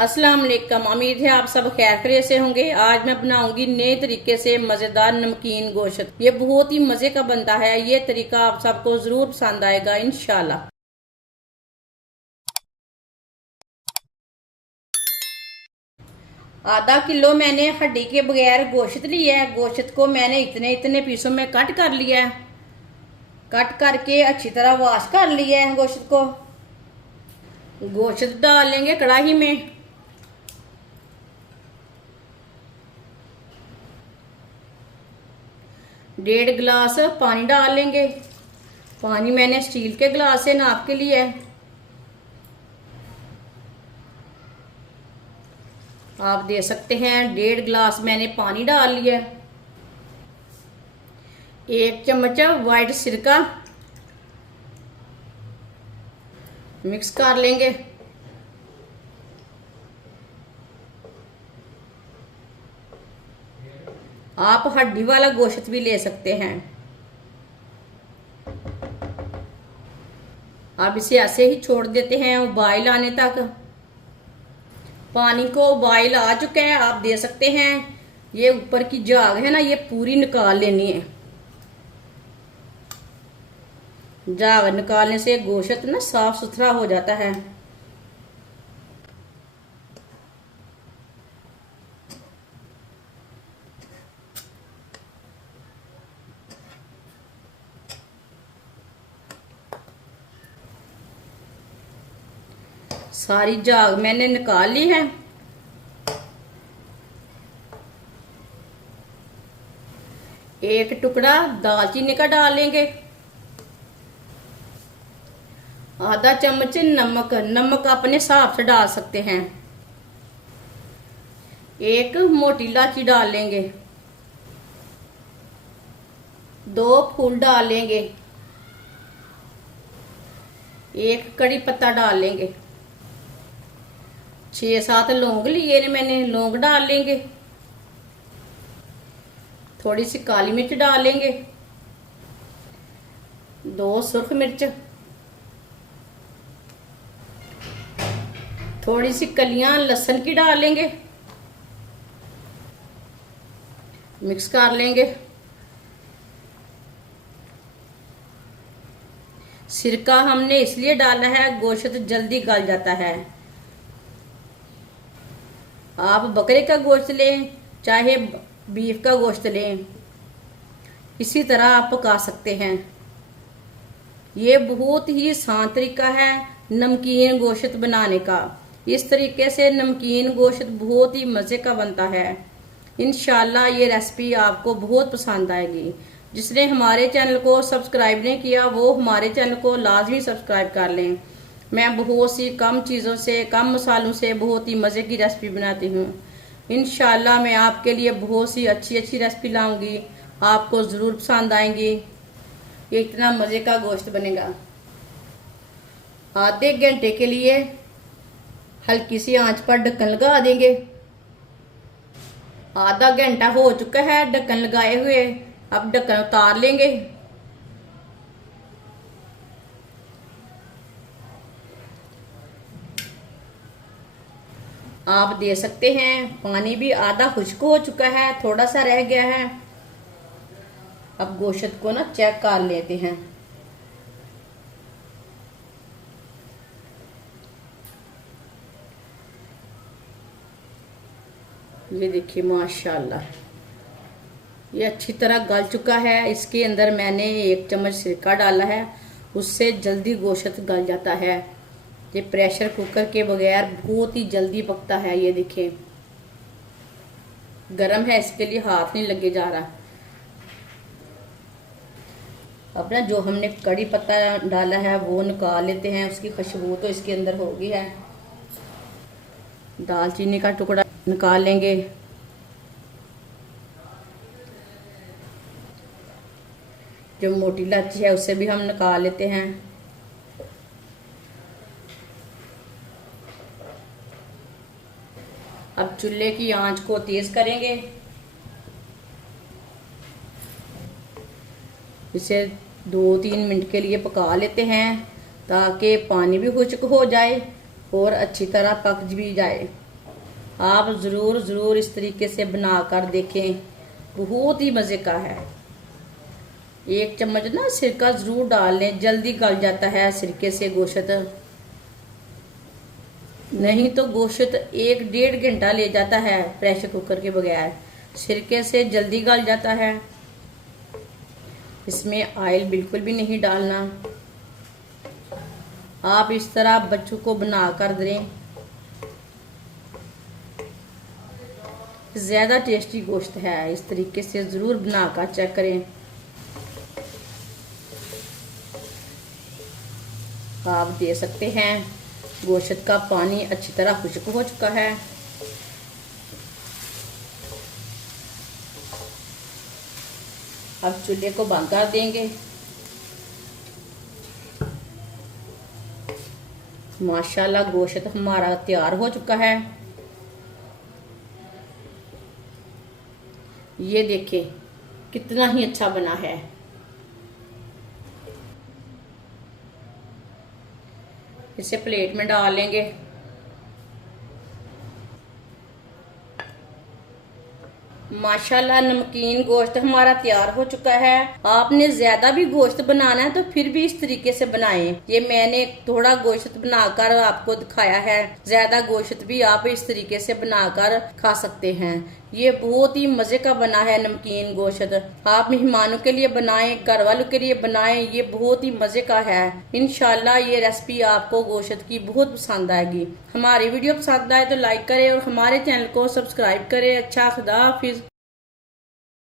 अस्सलाम वालेकुम। उम्मीद है आप सब खैर खैरियत से होंगे। आज मैं बनाऊंगी नए तरीके से मज़ेदार नमकीन गोश्त। ये बहुत ही मज़े का बनता है। ये तरीका आप सबको ज़रूर पसंद आएगा इंशाल्लाह। आधा किलो मैंने हड्डी के बगैर गोश्त लिया है। गोश्त को मैंने इतने इतने पीसों में कट कर लिया है। कट करके अच्छी तरह वॉश कर लिया है। गोश्त को गोश्त डालेंगे कढ़ाई में। डेढ़ गिलास पानी डाल लेंगे। पानी मैंने स्टील के गिलास से नाप के लिया है। आप दे सकते हैं। डेढ़ गिलास मैंने पानी डाल लिया है। 1 चम्मच वाइट सिरका मिक्स कर लेंगे। आप हड्डी वाला गोश्त भी ले सकते हैं। आप इसे ऐसे ही छोड़ देते हैं उबाइल आने तक। पानी को उबाइल आ चुका है। आप दे सकते हैं। ये ऊपर की झाग है ना, ये पूरी निकाल लेनी है। झाग निकालने से गोश्त ना साफ सुथरा हो जाता है। सारी झाग मैंने निकाल ली है। एक टुकड़ा दालचीनी का डालेंगे। आधा चम्मच नमक। नमक अपने हिसाब से डाल सकते हैं। एक मोटी इलायची डाल लेंगे। 2 फूल डाल लेंगे। एक कड़ी पत्ता डाल लेंगे। 6-7 लौंग लिए मैंने, लौंग डाल लेंगे। थोड़ी सी काली मिर्च डाल लेंगे। 2 सुर्ख मिर्च। थोड़ी सी कलियां लहसुन की डाल लेंगे। मिक्स कर लेंगे। सिरका हमने इसलिए डाला है, गोश्त जल्दी गल जाता है। आप बकरे का गोश्त लें चाहे बीफ का गोश्त लें, इसी तरह आप पका सकते हैं। ये बहुत ही आसान तरीका है नमकीन गोश्त बनाने का। इस तरीके से नमकीन गोश्त बहुत ही मज़े का बनता है। इंशाल्लाह ये रेसिपी आपको बहुत पसंद आएगी। जिसने हमारे चैनल को सब्सक्राइब नहीं किया वो हमारे चैनल को लाजमी सब्सक्राइब कर लें। मैं बहुत सी कम चीज़ों से, कम मसालों से बहुत ही मज़े की रेसिपी बनाती हूँ। इंशाल्लाह मैं आपके लिए बहुत सी अच्छी अच्छी रेसिपी लाऊंगी। आपको ज़रूर पसंद आएंगी। ये इतना मज़े का गोश्त बनेगा। आधे घंटे के लिए हल्की सी आंच पर ढक्कन लगा देंगे। आधा घंटा हो चुका है ढक्कन लगाए हुए। अब ढक्कन उतार लेंगे। आप दे सकते हैं। पानी भी आधा खुश्क हो चुका है, थोड़ा सा रह गया है। अब गोश्त को ना चेक कर लेते हैं। ये देखिए माशाल्लाह ये अच्छी तरह गल चुका है। इसके अंदर मैंने 1 चम्मच सिरका डाला है, उससे जल्दी गोश्त गल जाता है। ये प्रेशर कुकर के बगैर बहुत ही जल्दी पकता है। ये देखिए गरम है, इसके लिए हाथ नहीं लगे जा रहा। अब ना जो हमने कड़ी पत्ता डाला है वो निकाल लेते हैं। उसकी खुशबू तो इसके अंदर हो गई है। दालचीनी का टुकड़ा निकाल लेंगे। जो मोटी इलायची है उसे भी हम निकाल लेते हैं। अब चूल्हे की आंच को तेज करेंगे। इसे 2-3 मिनट के लिए पका लेते हैं ताकि पानी भी खुश्क हो जाए और अच्छी तरह पक भी जाए। आप ज़रूर ज़रूर इस तरीके से बना कर देखें, बहुत ही मज़े का है। 1 चम्मच ना सिरका ज़रूर डाल लें, जल्दी गल जाता है सिरके से गोश्त। नहीं तो गोश्त 1-1.5 घंटा ले जाता है प्रेशर कुकर के बगैर, सिरके से जल्दी गल जाता है। इसमें ऑयल बिल्कुल भी नहीं डालना। आप इस तरह बच्चों को बना कर दें, ज़्यादा टेस्टी गोश्त है। इस तरीके से ज़रूर बनाकर चेक करें। आप दे सकते हैं गोश्त का पानी अच्छी तरह खुश्क हो चुका है। अब चूल्हे को बंद कर देंगे। माशाल्लाह गोश्त हमारा तैयार हो चुका है। ये देखिए कितना ही अच्छा बना है। इसे प्लेट में डाल लेंगे। माशाल्लाह नमकीन गोश्त हमारा तैयार हो चुका है। आपने ज्यादा भी गोश्त बनाना है तो फिर भी इस तरीके से बनाएं। ये मैंने थोड़ा गोश्त बनाकर आपको दिखाया है, ज्यादा गोश्त भी आप इस तरीके से बनाकर खा सकते हैं। ये बहुत ही मजे का बना है नमकीन गोश्त। आप मेहमानों के लिए बनाएं, घर वालों के लिए बनाएं, ये बहुत ही मजे का है। इंशाल्लाह ये रेसिपी आपको गोश्त की बहुत पसंद आएगी। हमारी वीडियो पसंद आए तो लाइक करें और हमारे चैनल को सब्सक्राइब करें। अच्छा, खुदा हाफिज।